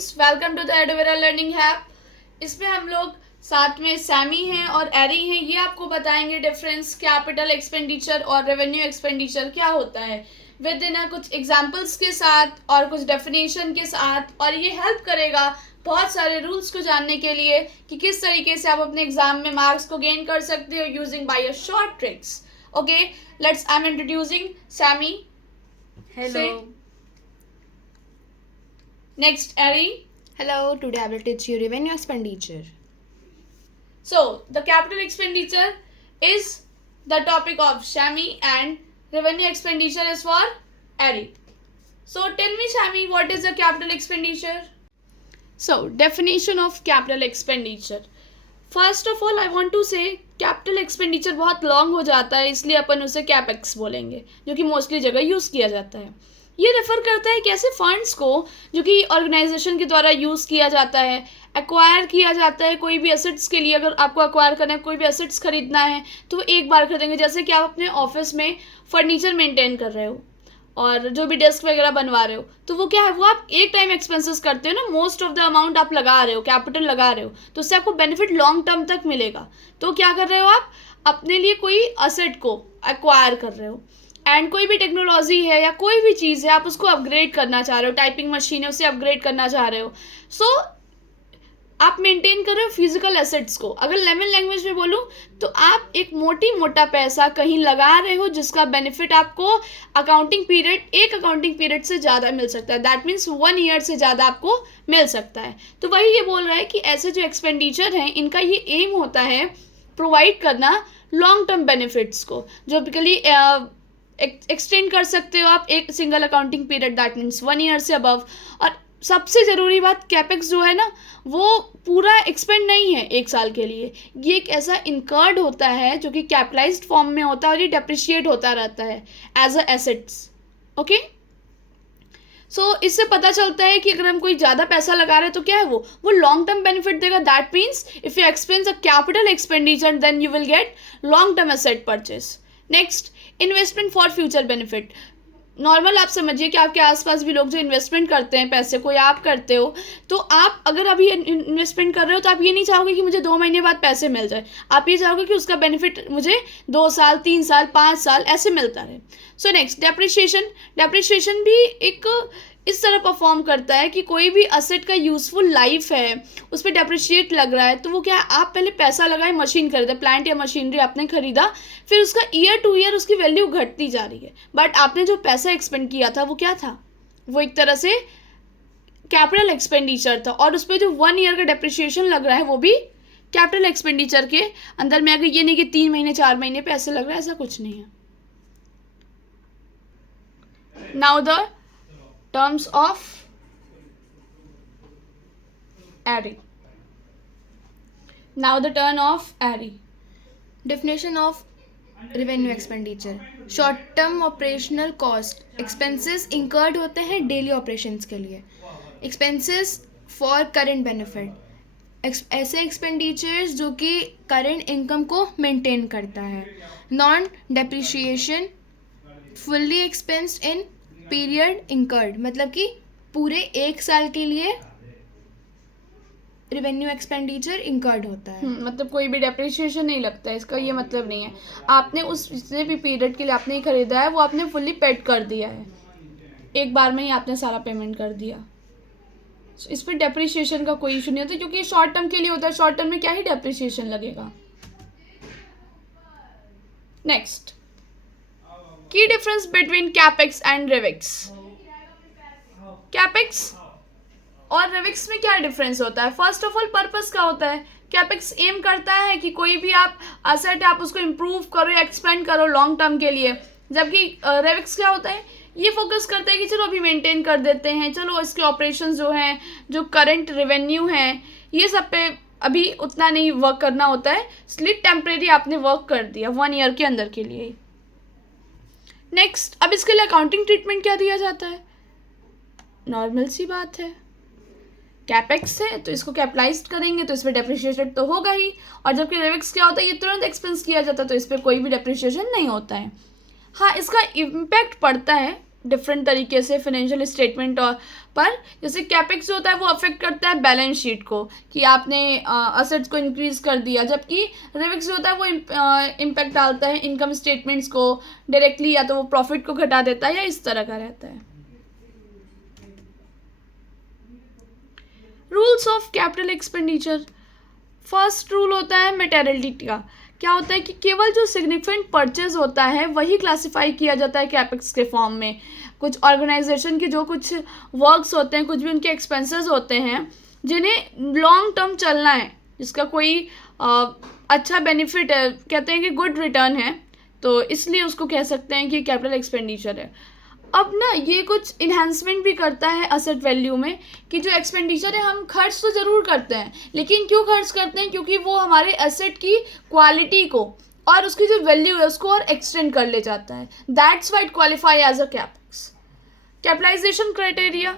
Students, welcome to the Edovera learning hub. इसमें हम लोग साथ में सैमी हैं और एरी हैं। ये आपको बताएंगे डिफरेंस कैपिटल एक्सपेंडिचर और रेवेन्यू एक्सपेंडिचर क्या होता है विद इन कुछ एग्जांपल्स के साथ और कुछ डेफिनेशन के साथ। और ये हेल्प करेगा बहुत सारे रूल्स को जानने के लिए कि किस तरीके से आप अपने एग्जाम में मार्क्स को गेन कर सकते हो using by a short tricks. Okay, let's I am introducing Sammy. Hello. Next, Ari. Hello. Today I will teach you revenue expenditure. So, the capital expenditure is the topic of Shami and revenue expenditure is for Ari. So, tell me, Shami, what is the capital expenditure? So, definition of capital expenditure. First of all, I want to say capital expenditure बहुत long हो जाता है, इसलिए अपन उसे capex बोलेंगे, जो कि mostly जगह यूज़ किया जाता है। ये रेफर करता है कि ऐसे फंड्स को जो कि ऑर्गेनाइजेशन के द्वारा यूज़ किया जाता है, एक्वायर किया जाता है कोई भी एसेट्स के लिए। अगर आपको एक्वायर करना है, कोई भी एसेट्स खरीदना है, तो एक बार खरीदेंगे। जैसे कि आप अपने ऑफिस में फर्नीचर मेंटेन कर रहे हो और जो भी डेस्क वगैरह बनवा रहे हो, तो वो क्या है, वो आप एक टाइम एक्सपेंसेस करते हो ना, मोस्ट ऑफ द अमाउंट आप लगा रहे हो, कैपिटल लगा रहे हो, तो उससे आपको बेनिफिट लॉन्ग टर्म तक मिलेगा। तो क्या कर रहे हो, आप अपने लिए कोई असेट को एक्वायर कर रहे हो, एंड कोई भी टेक्नोलॉजी है या कोई भी चीज़ है, आप उसको अपग्रेड करना चाह रहे हो, टाइपिंग मशीन है उसे अपग्रेड करना चाह रहे हो। सो आप मेंटेन कर रहे हो फिजिकल एसेट्स को। अगर लेमन लैंग्वेज में बोलूँ तो आप एक मोटा पैसा कहीं लगा रहे हो जिसका बेनिफिट आपको एक अकाउंटिंग पीरियड से ज़्यादा मिल सकता है। दैट मीन्स 1 ईयर से ज़्यादा आपको मिल सकता है। तो वही ये बोल रहा है कि ऐसे जो एक्सपेंडिचर हैं, इनका ये एम होता है प्रोवाइड करना लॉन्ग टर्म बेनिफिट्स को, जो टिपिकली एक्सटेंड कर सकते हो आप एक single accounting period, that means 1 year से अबव। और सबसे ज़रूरी बात, कैपेक्स जो है ना, वो पूरा एक्सपेंड नहीं है एक साल के लिए। ये एक ऐसा इनकर्ड होता है जो कि कैपिटलाइज्ड फॉर्म में होता है और ये डेप्रिशिएट होता रहता है एज अ एसेट्स। ओके, सो इससे पता चलता है कि अगर हम कोई ज़्यादा पैसा लगा रहे हैं तो क्या है, वो लॉन्ग टर्म बेनिफिट देगा। That means if you expense a capital expenditure then you will get long term asset purchase. Next, investment for future benefit. Normal आप समझिए कि आपके आसपास भी लोग जो इन्वेस्टमेंट करते हैं पैसे को, या आप करते हो, तो आप अगर अभी इन्वेस्टमेंट कर रहे हो तो आप ये नहीं चाहोगे कि मुझे 2 महीने बाद पैसे मिल जाए। आप ये चाहोगे कि उसका बेनिफिट मुझे 2 साल, 3 साल, 5 साल ऐसे मिलता रहे। सो नेक्स्ट, डेप्रिशिएशन भी एक इस तरह परफॉर्म करता है कि कोई भी असेट का यूजफुल लाइफ है, उस पर डेप्रिशिएट लग रहा है, तो वो क्या है, आप पहले पैसा लगाए, मशीन खरीदा, प्लांट या मशीनरी आपने खरीदा, फिर उसका ईयर टू ईयर उसकी वैल्यू घटती जा रही है, बट आपने जो पैसा एक्सपेंड किया था वो क्या था, वो एक तरह से कैपिटल एक्सपेंडिचर था। और उस पर जो 1 ईयर का डेप्रिशिएशन लग रहा है वो भी कैपिटल एक्सपेंडिचर के अंदर में। अगर ये नहीं कि 3 महीने 4 महीने पैसे लग रहा है, ऐसा कुछ नहीं है। Now the terms of Ari. Now the turn of Ari. Definition of revenue expenditure. Short term operational cost. Expenses incurred होते हैं daily operations के लिए. Expenses for current benefit. ऐसे expenditures जो कि current income को maintain करता है. Non depreciation. Fully expensed in period incurred, मतलब कि पूरे 1 साल के लिए रेवेन्यू एक्सपेंडिचर इंकर्ड होता है। मतलब कोई भी डेप्रिशिएशन नहीं लगता है, इसका ये मतलब नहीं है आपने उस जितने भी पीरियड के लिए आपने खरीदा है वो आपने फुल्ली पेड कर दिया है, एक बार में ही आपने सारा पेमेंट कर दिया। इस पर डेप्रिशिएशन का कोई इशू नहीं होता, क्योंकि शॉर्ट टर्म के लिए होता है। शॉर्ट टर्म में क्या ही डेप्रिशिएशन लगेगा। नेक्स्ट, की difference between capex and revex. Capex और रेवेक्स में क्या डिफरेंस होता है? फर्स्ट ऑफ ऑल, पर्पस का होता है। कैपेक्स एम करता है कि कोई भी आप असेट है आप उसको इम्प्रूव करो या एक्सपेंड करो लॉन्ग टर्म के लिए, जबकि रेवेक्स क्या होता है, ये फोकस करता है कि चलो अभी मेंटेन कर देते हैं, चलो इसके ऑपरेशंस जो हैं, जो करंट रेवेन्यू हैं, ये सब पे अभी उतना नहीं वर्क करना होता है, इसलिए टेम्परेरी आपने वर्क कर दिया 1 ईयर के अंदर के लिए। नेक्स्ट, अब इसके लिए अकाउंटिंग ट्रीटमेंट क्या दिया जाता है? नॉर्मल सी बात है, कैपेक्स है तो इसको कैपिटलाइज्ड करेंगे तो इस पर डेप्रिशिएशन तो होगा ही, और जबकि रेवेक्स क्या होता है, ये तुरंत एक्सपेंस किया जाता है तो इस पर कोई भी डेप्रिशिएशन नहीं होता है। हाँ, इसका इम्पैक्ट पड़ता है डिफरेंट तरीके से फाइनेंशियल स्टेटमेंट पर। जैसे कैपेक्स जो होता है वो अफेक्ट करता है बैलेंस शीट को, कि आपने असेट्स को इंक्रीज कर दिया, जबकि रिविक्स जो होता है वो इम्पैक्ट डालता है इनकम स्टेटमेंट्स को डायरेक्टली, या तो वो प्रॉफिट को घटा देता है या इस तरह का रहता है। Rules of capital expenditure. First rule होता है मटेरियलिटी का। क्या होता है कि केवल जो सिग्निफिकेंट परचेज होता है वही क्लासिफाई किया जाता है कैपेक्स के फॉर्म में। कुछ ऑर्गेनाइजेशन के जो कुछ वर्क्स होते हैं, कुछ भी उनके एक्सपेंसेस होते हैं जिन्हें लॉन्ग टर्म चलना है, जिसका कोई अच्छा बेनिफिट है, कहते हैं कि गुड रिटर्न है, तो इसलिए उसको कह सकते हैं कि कैपिटल एक्सपेंडिचर है। अब ना ये कुछ इन्हांसमेंट भी करता है असेट वैल्यू में, कि जो एक्सपेंडिचर है हम खर्च तो ज़रूर करते हैं, लेकिन क्यों खर्च करते हैं? क्योंकि वो हमारे एसेट की क्वालिटी को और उसकी जो वैल्यू है उसको और एक्सटेंड कर ले जाता है। That's why it qualify as a capex. Capitalization criteria,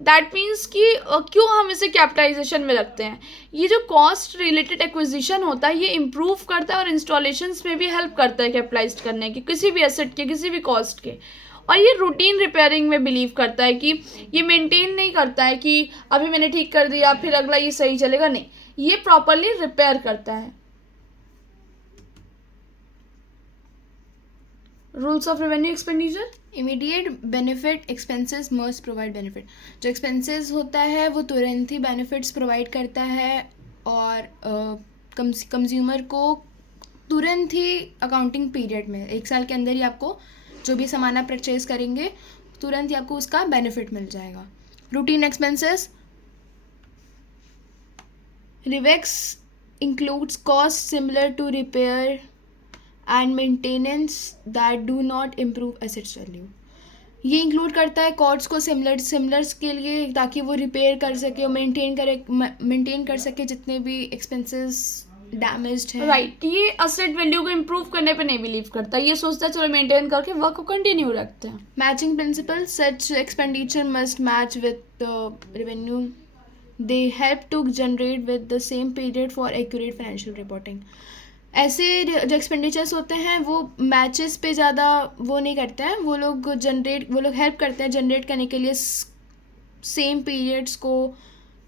that means कि क्यों हम इसे कैपिटलाइजेशन में रखते हैं। ये जो कॉस्ट रिलेटेड एक्विजिशन होता है ये इम्प्रूव करता है और इंस्टॉलेशंस में भी हेल्प करता है कैपिटलाइज करने की, किसी भी एसेट के, किसी भी कॉस्ट के। और ये रूटीन रिपेयरिंग में बिलीव करता है, कि ये मेंटेन नहीं करता है कि अभी मैंने ठीक कर दिया फिर अगला ये सही चलेगा, नहीं, ये प्रॉपरली रिपेयर करता है। Rules of revenue expenditure. Immediate benefit expenses must provide benefit. जो एक्सपेंसेस होता है वो तुरंत ही बेनिफिट्स प्रोवाइड करता है, और कंज्यूमर को तुरंत ही अकाउंटिंग पीरियड में 1 साल के अंदर ही आपको जो भी सामान आप परचेज करेंगे तुरंत ही आपको उसका बेनिफिट मिल जाएगा। Routine expenses. Revex includes cost similar to repair and maintenance that do not improve assets value. ये इंक्लूड करता है कॉस्ट को सिमिलर्स के लिए, ताकि वो रिपेयर कर सके और मेंटेन कर सके जितने भी एक्सपेंसेस डैमेज्ड है। राइट, ये असेट वैल्यू को इम्प्रूव करने पे नहीं बिलीव करता, ये सोचता है चलो मेंटेन करके वर्क को कंटिन्यू रखते हैं। Matching principle, such expenditure must match with revenue, they help to generate with the same period for accurate financial reporting. ऐसे जो एक्सपेंडिचर्स होते हैं वो मैचेस पे ज़्यादा वो नहीं करते हैं, वो लोग हेल्प करते हैं जनरेट करने के लिए सेम पीरियड्स को।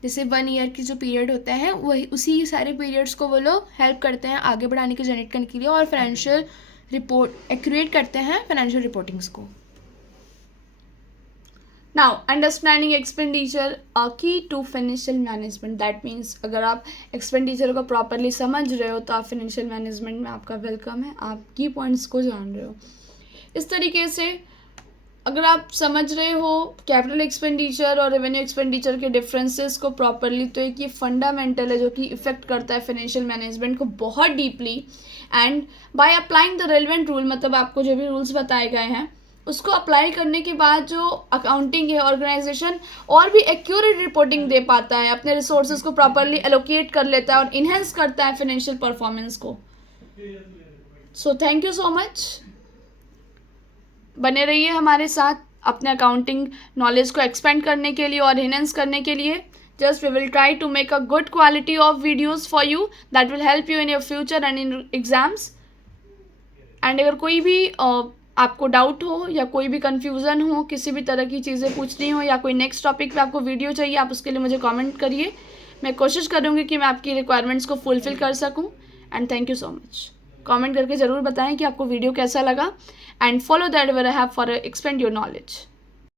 जैसे 1 ईयर की जो पीरियड होता है वही उसी सारे पीरियड्स को वो लोग हेल्प करते हैं आगे बढ़ाने के, जनरेट करने के लिए, और फाइनेंशियल रिपोर्ट एक्यूरेट करते हैं फाइनेंशियल रिपोर्टिंग्स को। Now understanding expenditure a key to financial management. That means अगर आप एक्सपेंडिचर को प्रॉपरली समझ रहे हो तो आप फाइनेंशियल मैनेजमेंट में आपका वेलकम है, आप की पॉइंट्स को जान रहे हो। इस तरीके से अगर आप समझ रहे हो कैपिटल एक्सपेंडिचर और रेवेन्यू एक्सपेंडिचर के डिफरेंसेस को प्रॉपरली, तो एक ये फंडामेंटल है जो कि इफेक्ट करता है फाइनेंशियल मैनेजमेंट को बहुत deeply. And by applying the relevant rule, मतलब आपको जो भी रूल्स बताए गए हैं उसको अप्लाई करने के बाद जो अकाउंटिंग है ऑर्गेनाइजेशन और भी एक्यूरेट रिपोर्टिंग दे पाता है, अपने रिसोर्सेज को प्रॉपरली एलोकेट कर लेता है और इन्हेंस करता है फाइनेंशियल परफॉर्मेंस को। So thank you so much, बने रहिए हमारे साथ अपने अकाउंटिंग नॉलेज को एक्सपेंड करने के लिए और इन्हेंस करने के लिए। Just we will try to make a good quality of videos for you that will help you in your future and in exams. And अगर कोई भी आपको डाउट हो या कोई भी कन्फ्यूज़न हो, किसी भी तरह की चीज़ें पूछनी हो या कोई नेक्स्ट टॉपिक पे आपको वीडियो चाहिए, आप उसके लिए मुझे कमेंट करिए। मैं कोशिश करूँगी कि मैं आपकी रिक्वायरमेंट्स को फुलफ़िल कर सकूँ। And thank you so much. Comment करके ज़रूर बताएं कि आपको वीडियो कैसा लगा, and follow that where I have for expand your knowledge.